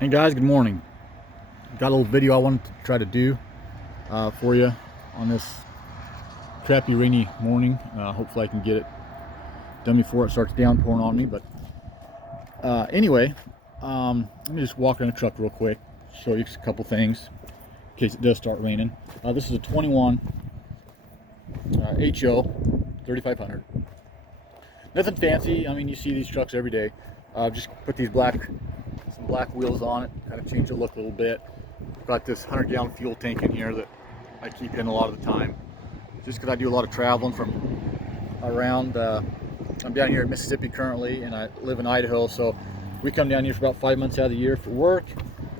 Hey guys, good morning. Got a little video I wanted to try to do for you on this crappy rainy morning. Hopefully I can get it done before it starts downpouring on me. But anyway, let me just walk in the truck real quick, show you a couple things in case it does start raining. This is a 21 HO 3500. Nothing fancy. I mean, you see these trucks every day. Just put these some black wheels on it, kind of change the look a little bit. Got this 100-gallon fuel tank in here that I keep in a lot of the time, just because I do a lot of traveling from around. I'm down here in Mississippi currently, and I live in Idaho, so we come down here for about 5 months out of the year for work,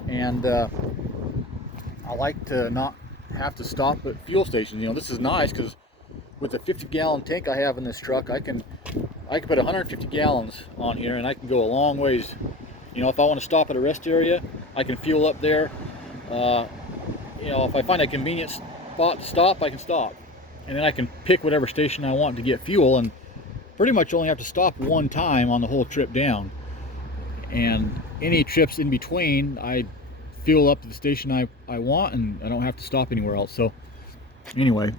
and I like to not have to stop at fuel stations. You know, this is nice because with the 50-gallon tank I have in this truck, I can put 150 gallons on here, and I can go a long ways. You know, if I want to stop at a rest area, I can fuel up there. You know, if I find a convenient spot to stop, I can stop. And then I can pick whatever station I want to get fuel, and pretty much only have to stop one time on the whole trip down. And any trips in between, I fuel up to the station I want, and I don't have to stop anywhere else. So anyway,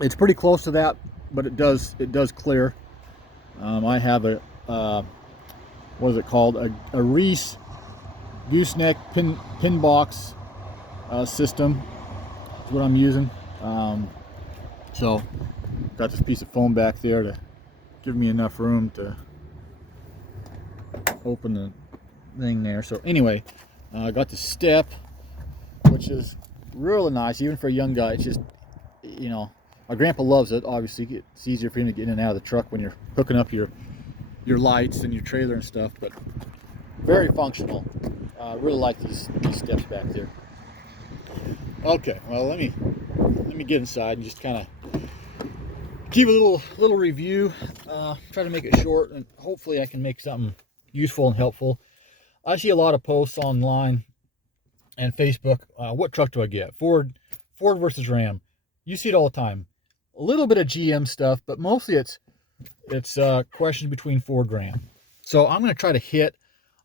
it's pretty close to that, but it does clear. I have a what is it called? A Reese gooseneck pin box system is what I'm using. So got this piece of foam back there to give me enough room to open the thing there. So anyway, I got the step, which is really nice, even for a young guy. It's just, you know, my grandpa loves it. Obviously, it's easier for him to get in and out of the truck when you're hooking up your lights and your trailer and stuff. But very functional. Really like these steps back there. Okay, well let me get inside and just kind of give a little review. Try to make it short, and hopefully I can make something useful and helpful. I see a lot of posts online and Facebook. What truck do I get? Ford versus Ram. You see it all the time. A little bit of GM stuff, but mostly it's questions between Ford and Ram. So I'm going to try to hit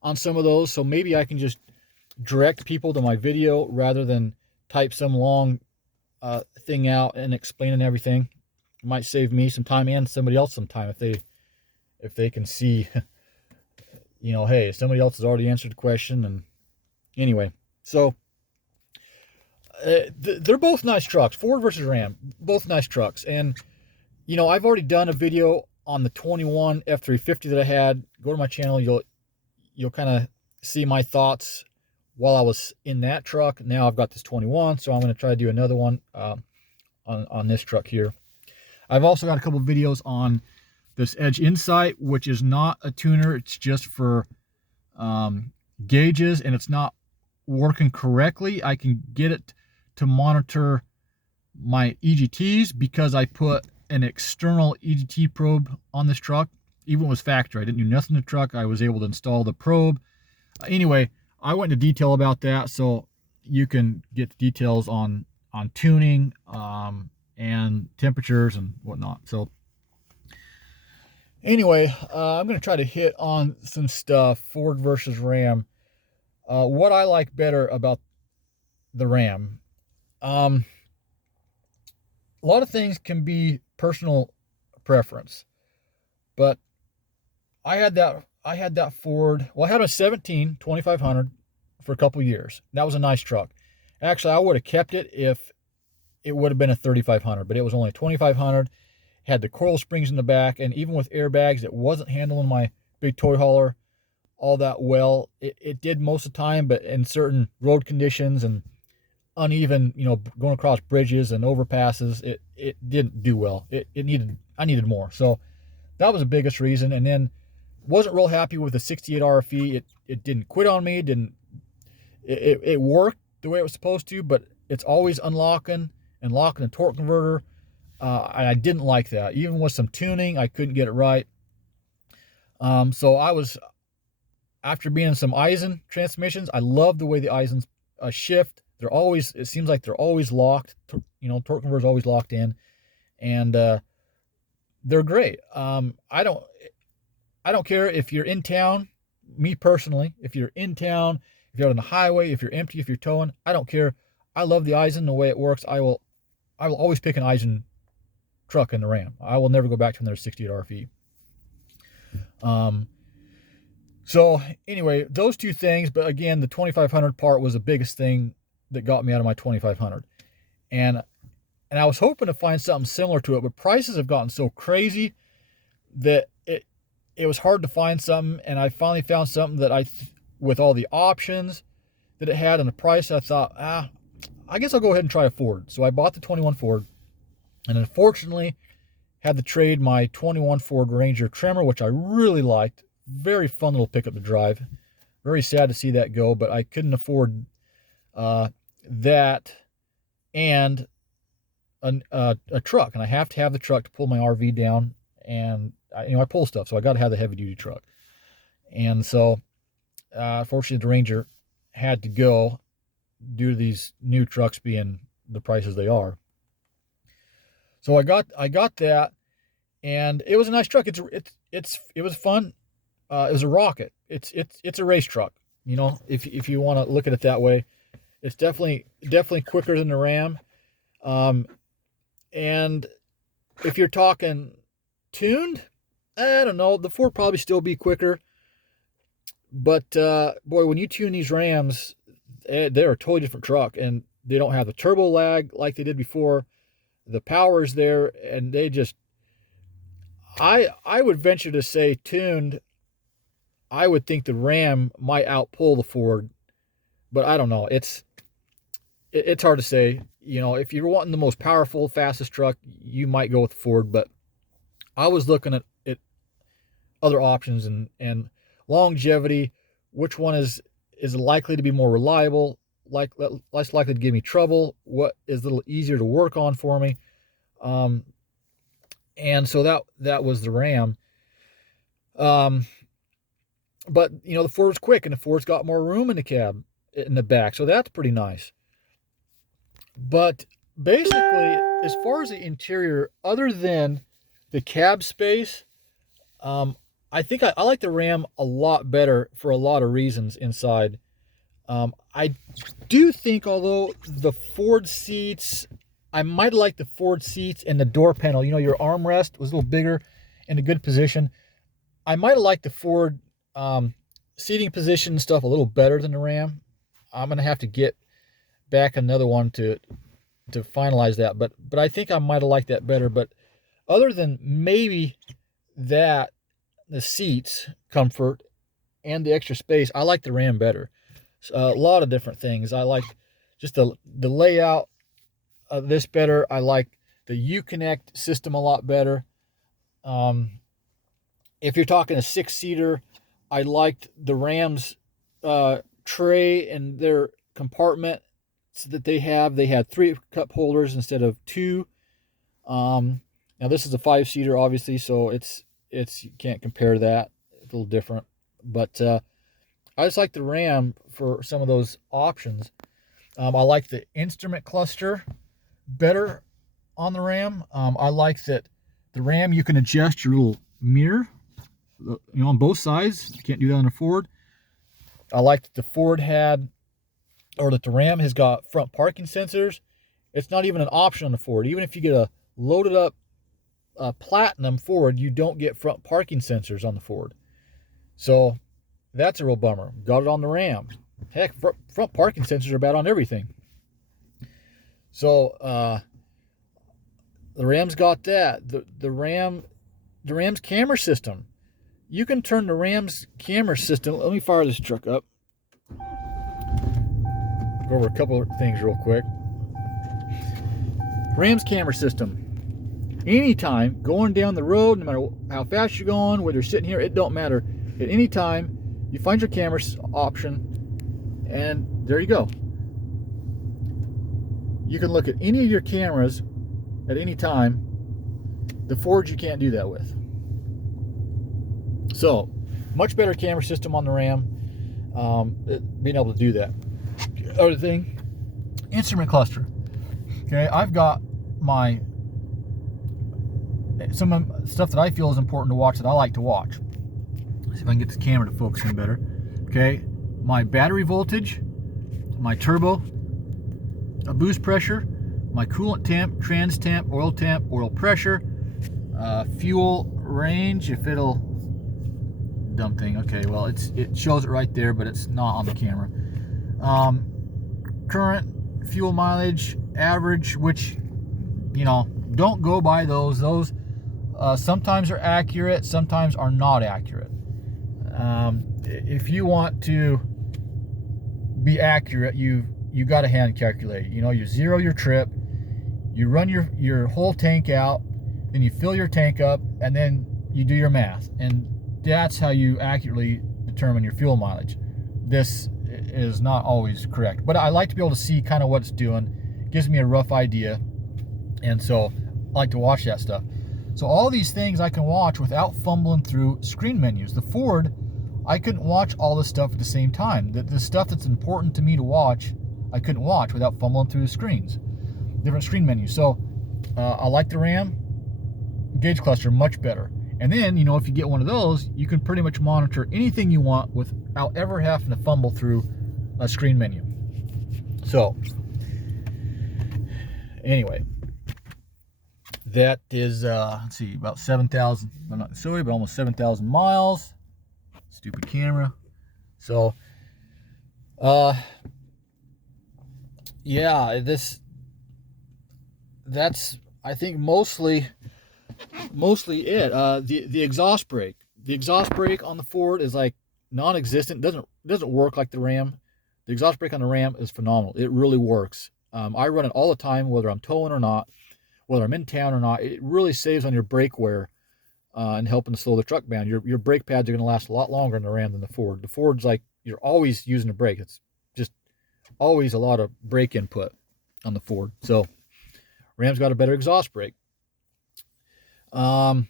on some of those, so maybe I can just direct people to my video rather than type some long thing out and explaining everything. It might save me some time and somebody else some time if they can see, you know, hey, somebody else has already answered the question. And anyway, so they're both nice trucks. Ford versus Ram, both nice trucks. And you know, I've already done a video on the 21 F350 that I had. Go to my channel, you'll kind of see my thoughts while I was in that truck. Now I've got this 21, so I'm going to try to do another one on this truck here. I've also got a couple videos on this Edge Insight, which is not a tuner. It's just for gauges, and it's not working correctly. I can get it to monitor my EGTs because I put an external EGT probe on this truck. Even when it was factory, I didn't do nothing to the truck. I was able to install the probe. Anyway, I went into detail about that, so you can get the details on tuning and temperatures and whatnot. So anyway, I'm going to try to hit on some stuff. Ford versus Ram. What I like better about the Ram. A lot of things can be personal preference, but I had that Ford. Well, I had a 17 2500 for a couple years. That was a nice truck. Actually, I would have kept it if it would have been a 3500, but it was only a 2500. Had the coil springs in the back, and even with airbags, it wasn't handling my big toy hauler all that well. It did most of the time, but in certain road conditions and uneven, you know, going across bridges and overpasses, it didn't do well. I needed more. So that was the biggest reason. And then wasn't real happy with the 68 RFE. It didn't quit on me. It worked the way it was supposed to, but it's always unlocking and locking the torque converter. And I didn't like that. Even with some tuning, I couldn't get it right. So I was, after being in some Eisen transmissions, I love the way the Eisens shift. They're always, it seems like they're always locked. You know, torque converter is always locked in, and they're great. I don't care if you're in town. Me personally, if you're in town, if you're out on the highway, if you're empty, if you're towing, I don't care. I love the Eisen, the way it works. I will always pick an Eisen truck in the Ram. I will never go back to another 68 RFE. So anyway, those two things, but again, the 2500 part was the biggest thing that got me out of my 2500. And I was hoping to find something similar to it, but prices have gotten so crazy that it was hard to find something. And I finally found something that with all the options that it had and the price, I thought, I guess I'll go ahead and try a Ford. So I bought the 21 Ford, and unfortunately had to trade my 21 Ford Ranger Tremor, which I really liked. Very fun little pickup to drive. Very sad to see that go, but I couldn't afford that and a truck, and I have to have the truck to pull my RV down, and I pull stuff, so I got to have the heavy duty truck. And so fortunately the Ranger had to go due to these new trucks being the prices they are. So I got that, and it was a nice truck. It was fun. It was a rocket. It's a race truck. You know, if you want to look at it that way, it's definitely quicker than the Ram. And if you're talking tuned, I don't know, the Ford probably still be quicker. But boy, when you tune these Rams, they're a totally different truck, and they don't have the turbo lag like they did before. The power's there, and they just, I would venture to say, tuned, I would think the Ram might outpull the Ford, but I don't know. It's hard to say. You know, if you're wanting the most powerful, fastest truck, you might go with the Ford, but I was looking at other options and longevity, which one is likely to be more reliable, less likely to give me trouble, what is a little easier to work on for me. And so that was the Ram. But you know, the Ford's quick, and the Ford's got more room in the cab, in the back, so that's pretty nice. But basically, as far as the interior, other than the cab space, I think I like the Ram a lot better for a lot of reasons inside. I do think, although the Ford seats, I might like the Ford seats and the door panel. You know, your armrest was a little bigger in a good position. I might have liked the Ford seating position and stuff a little better than the Ram. I'm going to have to get back another one to finalize that. But I think I might have liked that better. But other than maybe that, the seats, comfort, and the extra space, I like the Ram better. A lot of different things. I like just the layout of this better. I like the Uconnect system a lot better. If you're talking a 6-seater, I liked the Ram's tray and their compartment that they have. They had 3 cup holders instead of 2. Now this is a 5-seater, obviously, so it's you can't compare that. It's a little different, but I just like the Ram for some of those options. I like the instrument cluster better on the Ram. I like that the Ram, you can adjust your little mirror, you know, on both sides. You can't do that on the Ford. I like that the Ford had, or that the Ram has got front parking sensors. It's not even an option on the Ford. Even if you get a loaded up Platinum Ford, you don't get front parking sensors on the Ford. So that's a real bummer. Got it on the Ram. Heck, front parking sensors are bad on everything. So the Ram's got that. The Ram's camera system. You can turn the Ram's camera system. Let me fire this truck up. Go over a couple of things real quick. Ram's camera system. Anytime, going down the road, no matter how fast you're going, whether you're sitting here, it don't matter. At any time, you find your camera option, and there you go. You can look at any of your cameras at any time. The Fords you can't do that with. So, much better camera system on the Ram, being able to do that. Other thing, instrument cluster. Okay, I've got some of the stuff that I feel is important to watch, that I like to watch. Let's see if I can get this camera to focus in better. Okay, my battery voltage, my turbo, a boost pressure, my coolant temp, trans temp, oil pressure, fuel range, if it'll, dumb thing, okay, well, it shows it right there, but it's not on the camera. Current, fuel mileage, average, which, you know, don't go by those. Those sometimes are accurate, sometimes are not accurate. If you want to be accurate, you got to hand calculate it. You know, you zero your trip, you run your whole tank out, then you fill your tank up, and then you do your math, and that's how you accurately determine your fuel mileage. This is not always correct, but I like to be able to see kind of what it's doing. It gives me a rough idea, and so I like to watch that stuff. So all these things I can watch without fumbling through screen menus. The Ford, I couldn't watch all this stuff at the same time. The stuff that's important to me to watch, I couldn't watch without fumbling through the screens, different screen menus. So I like the Ram gauge cluster much better. And then, you know, if you get one of those, you can pretty much monitor anything you want without ever having to fumble through a screen menu. So anyway, that is, let's see, about 7,000, I'm not sorry, but almost 7,000 miles. Stupid camera. So, yeah, that's, I think, mostly it. The exhaust brake. The exhaust brake on the Ford is like non-existent. Doesn't work like the Ram. The exhaust brake on the Ram is phenomenal. It really works. I run it all the time, whether I'm towing or not, whether I'm in town or not. It really saves on your brake wear and helping to slow the truck down. Your brake pads are going to last a lot longer in the Ram than the Ford. The Ford's like you're always using a brake. It's just always a lot of brake input on the Ford. So Ram's got a better exhaust brake. The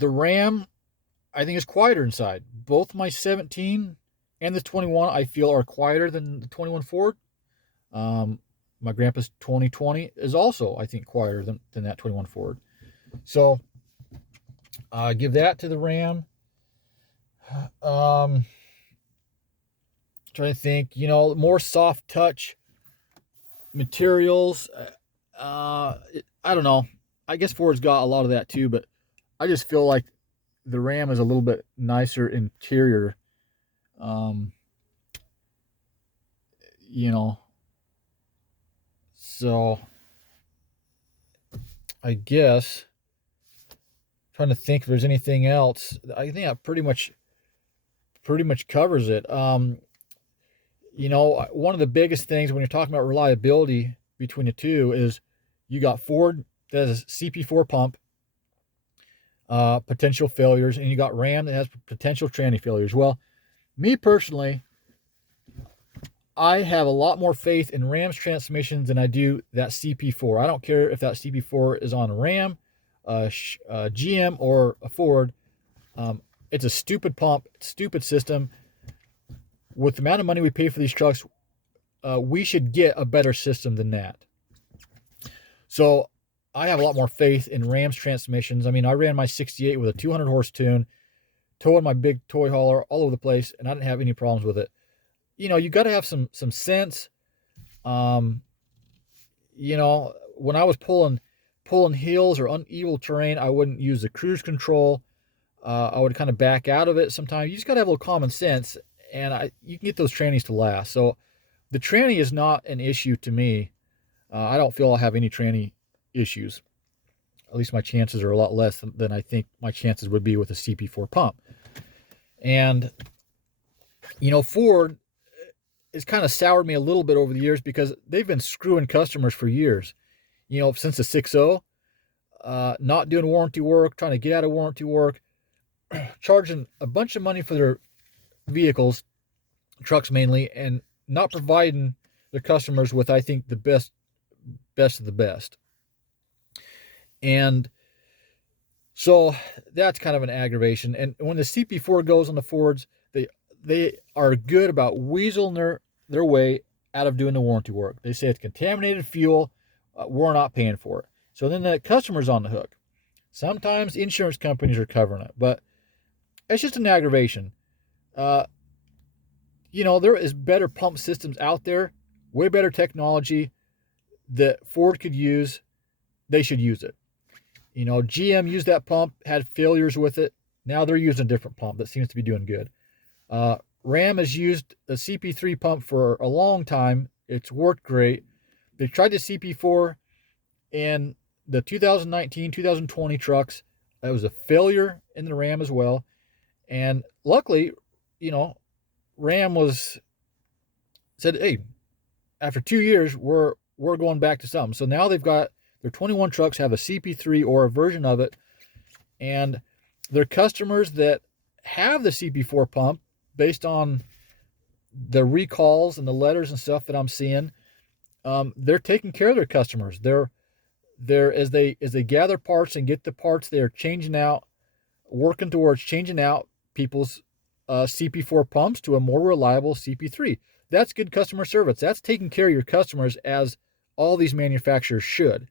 Ram, I think, is quieter inside. Both my 17 and the 21 I feel are quieter than the 21 Ford. My grandpa's 2020 is also, I think, quieter than that 21 Ford. So give that to the Ram. Trying to think, you know, more soft touch materials. I don't know. I guess Ford's got a lot of that too, but I just feel like the Ram is a little bit nicer interior. You know, so I guess trying to think if there's anything else. I think that pretty much covers it. You know, one of the biggest things when you're talking about reliability between the two is you got Ford that has a CP4 pump, potential failures, and you got Ram that has potential tranny failures. Well, me personally, I have a lot more faith in Ram's transmissions than I do that CP4. I don't care if that CP4 is on a Ram, GM, or a Ford. It's a stupid pump, stupid system. With the amount of money we pay for these trucks, we should get a better system than that. So I have a lot more faith in Ram's transmissions. I mean, I ran my 68 with a 200 horse tune, towing my big toy hauler all over the place, and I didn't have any problems with it. You know, you got to have some sense. You know, when I was pulling hills or uneven terrain, I wouldn't use the cruise control. I would kind of back out of it sometimes. You just got to have a little common sense, and you can get those trannies to last. So the tranny is not an issue to me. I don't feel I'll have any tranny issues. At least my chances are a lot less than I think my chances would be with a CP4 pump. And, you know, Ford has kind of soured me a little bit over the years because they've been screwing customers for years. You know, since the 6.0, not doing warranty work, trying to get out of warranty work, charging a bunch of money for their vehicles, trucks mainly, and not providing their customers with, I think, the best of the best. And so that's kind of an aggravation. And when the CP4 goes on the Fords, they are good about weaseling their way out of doing the warranty work. They say it's contaminated fuel, we're not paying for it. So then the customer's on the hook. Sometimes insurance companies are covering it, but it's just an aggravation. Uh, you know, there is better pump systems out there, way better technology that Ford could use. They should use it. You know, GM used that pump, had failures with it. Now they're using a different pump that seems to be doing good. Ram has used a CP3 pump for a long time. It's worked great. They tried the CP4 in the 2019, 2020 trucks. It was a failure in the Ram as well. And luckily, you know, Ram said, hey, after 2 years, we're going back to something. So now they've got their 21 trucks have a CP3 or a version of it, and their customers that have the CP4 pump, based on the recalls and the letters and stuff that I'm seeing, they're taking care of their customers. They're as they gather parts and get the parts, they're changing out, working towards changing out people's CP4 pumps to a more reliable CP3. That's good customer service. That's taking care of your customers, as all these manufacturers should.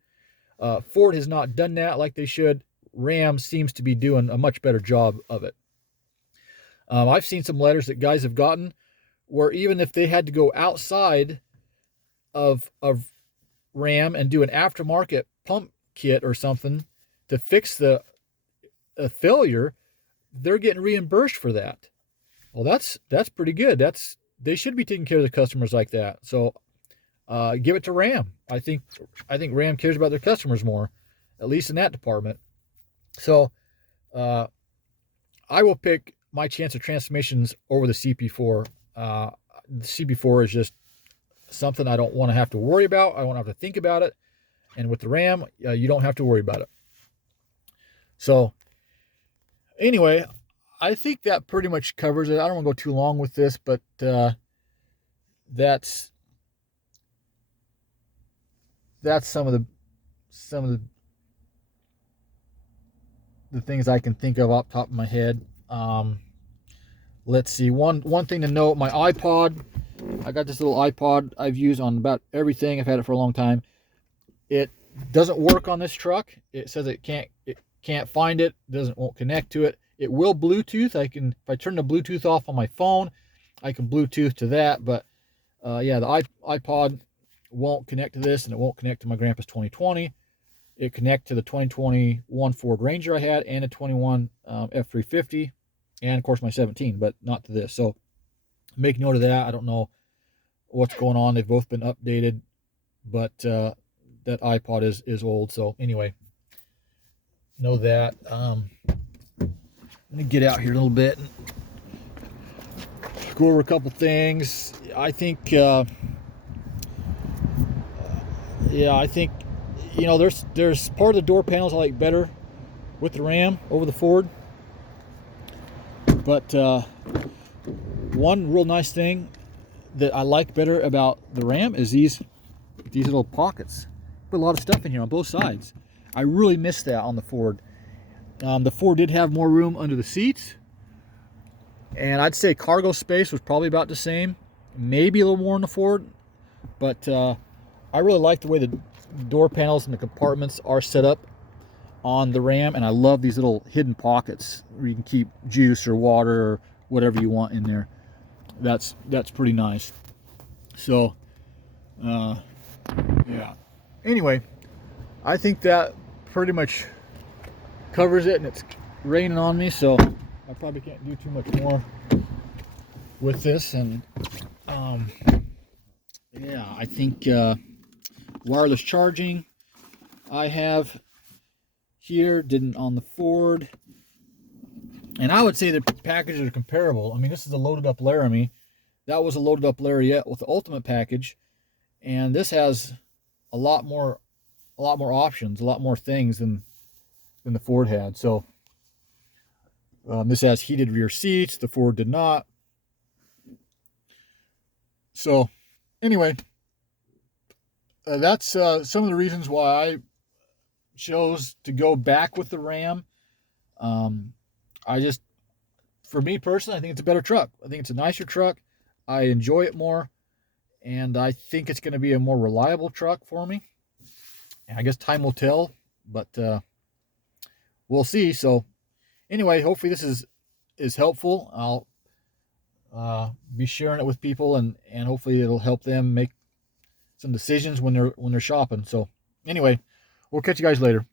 Ford has not done that like they should. Ram seems to be doing a much better job of it. I've seen some letters that guys have gotten where even if they had to go outside of Ram and do an aftermarket pump kit or something to fix the failure, they're getting reimbursed for that. Well, that's pretty good. They should be taking care of the customers like that. So give it to Ram. I think Ram cares about their customers more, at least in that department. So I will pick my chance of transmissions over the CP4. The CP4 is just something I don't want to have to worry about. I don't have to think about it. And with the Ram, you don't have to worry about it. So anyway, I think that pretty much covers it. I don't want to go too long with this, but that's some of the things I can think of off the top of my head. Let's see. One thing to note: my iPod. I got this little iPod I've used on about everything. I've had it for a long time. It doesn't work on this truck. It says it can't find it. Won't connect to it. It will Bluetooth. If I turn the Bluetooth off on my phone, I can Bluetooth to that. But yeah, the iPod won't connect to this, and it won't connect to my grandpa's 2020. It connects to the 2021 Ford Ranger I had, and a 21 F350, and of course my 17, but not to this. So make note of that. I don't know what's going on. They've both been updated, but that iPod is old. So anyway, know that. Let me get out here a little bit and go over a couple things. I think you know, there's part of the door panels I like better with the Ram over the Ford. But one real nice thing that I like better about the Ram is these little pockets. Put a lot of stuff in here on both sides. I really miss that on the Ford. The Ford did have more room under the seats, and I'd say cargo space was probably about the same, maybe a little more on the Ford. But I really like the way the door panels and the compartments are set up on the Ram, and I love these little hidden pockets where you can keep juice or water or whatever you want in there. That's pretty nice. So yeah, anyway, I think that pretty much covers it, and it's raining on me, so I probably can't do too much more with this. And yeah, I think wireless charging I have here, didn't on the Ford. And I would say the packages are comparable. I mean, this is a loaded up Laramie. That was a loaded up Lariat with the Ultimate package, and this has a lot more options, a lot more things than the Ford had. So this has heated rear seats. The Ford did not. So anyway, that's some of the reasons why I chose to go back with the Ram. For me personally, I think it's a better truck. I think it's a nicer truck. I enjoy it more, and I think it's going to be a more reliable truck for me. And I guess time will tell, but we'll see. So anyway, hopefully this is helpful. be sharing it with people, and hopefully it'll help them make some decisions when they're shopping. So anyway, we'll catch you guys later.